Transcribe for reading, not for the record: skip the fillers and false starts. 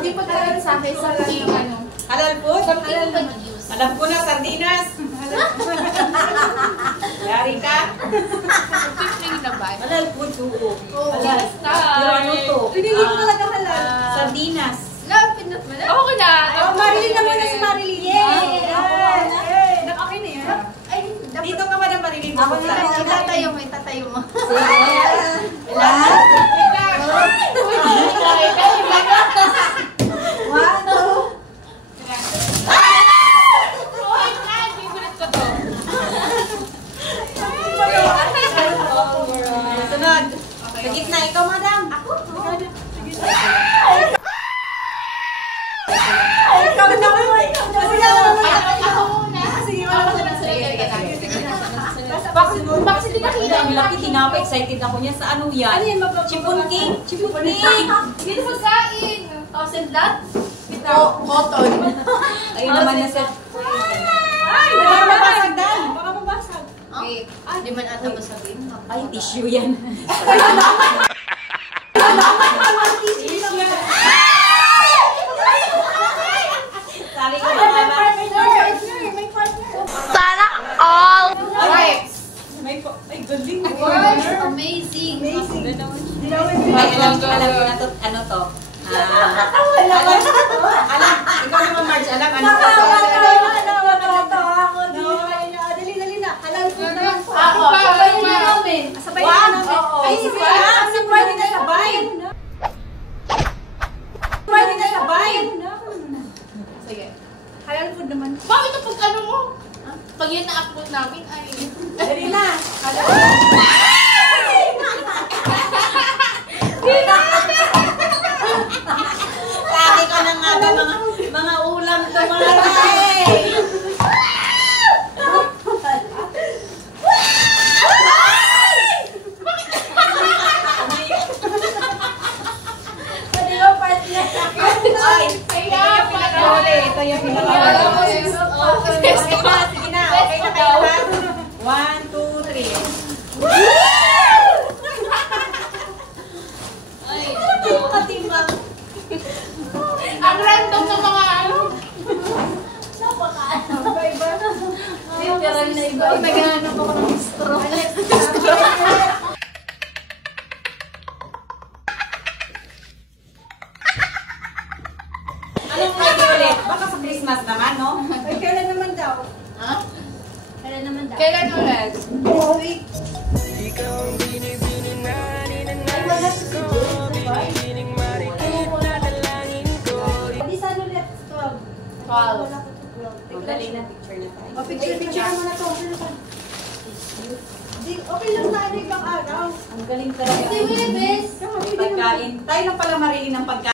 Hindi pagkain sa akin, something ano. Halal food? Something use. Alam ko na, sardinas. Yari ka? Something na ba? Halal food, suko. Halal. Yung ano to? Pinili ko talaga halal. Sardinas. Pinot mo na? Okay na. Marilyn na muna si Marilyn. Yay! Okay na yan. Ay, Dito ka ba na Marilyn? ako na lang. Itatayo mo, itatayo mo. Sunod. Sa gitna, ikaw madam. Ako? Bakit hindi nakita? Ang laki, tinapa, excited ako niya. Sa ano yan? Chipon cake. Chipon cake. Hindi na pagkain. Sendlat? Cotton. Ayun naman na set. Ay! Baka mabasag dahil. Baka mabasag. Okay. Di man ata masabihin. Ay, tissue yan. Sabi ko na naman. Sana all! Right. Ay, galing. Words, amazing. Ay, alam ko na to. Ano to? Alam, ikaw naman Marge, alam ano to? Dali na. Halal ko na. Ako, Sabayin na namin. Sabayin na namin. Ay, Pwede na sabay. Pwede na sabay. sige. halal food naman. Bakit ito pag ano mo? Pag yan na-upload namin, ay... Dali na. Sabi ko na nga ba mga ulam to mga ray. Pwede mo partner. Ay, ito yung pinakahuli. Sige na. Okay na kayo lahat. 1, 2, 3. Ay, Matimbang. ang random ng mga ano. Literal na iba. Naghahanap ako ng straw. Anong Friday ulit? Baka sa Christmas naman, no? Ay, kailan naman daw? Ha? Kailan naman daw? Kailan ulit? This week. Ay, wala si Joe, diba? Hindi saan ulit? 12. 12. Wala ko to 12. Dali na, picture na tayo. O, picture mo na to. Okay lang na ano ibang araw. Ang galing talaga. Hindi mo yung best. Pagkain. Tayo lang pala Marilyn ng pagkain.